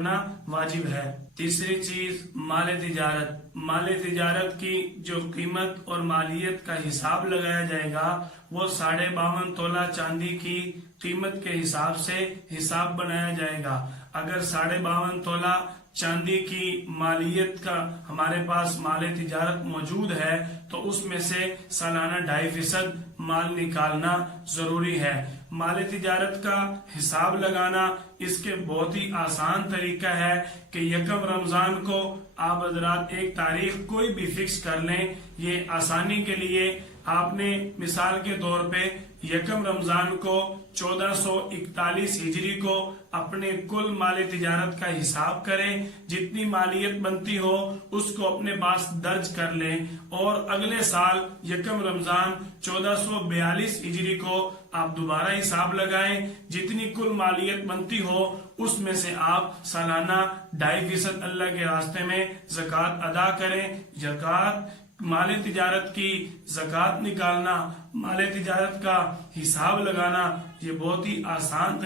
کرنا واجب ہے۔ تیسری چیز مال تجارت، مال تجارت کی جو قیمت اور مالیت کا حساب لگایا جائے گا وہ 52.5 تولہ چاندی کی قیمت کے حساب سے حساب بنایا جائے گا۔ اگر 52.5 تولہ چاندی کی مالیت کا ہمارے پاس مال تجارت موجود ہے تو اس میں سے سالانہ 2.5% مال نکالنا ضروری ہے۔ مال تجارت کا حساب لگانا اس کے بہت ہی آسان طریقہ ہے کہ 1 رمضان کو آپ حضرات ایک تاریخ کوئی بھی فکس کر لیں۔ یہ آسانی کے لیے آپ نے مثال کے طور پہ 1 رمضان کو 1441 ہجری کو اپنے کل مال تجارت کا حساب کریں، جتنی مالیت بنتی ہو اس کو اپنے پاس درج کر لیں، اور اگلے سال 1 رمضان 1442 ہجری کو آپ دوبارہ حساب لگائیں، جتنی کل مالیت بنتی ہو اس میں سے آپ سالانہ 2.5% اللہ کے راستے میں زکوٰۃ ادا کریں۔ زکوٰۃ مال تجارت کی زکوٰۃ نکالنا، مال تجارت کا حساب لگانا یہ بہت ہی آسان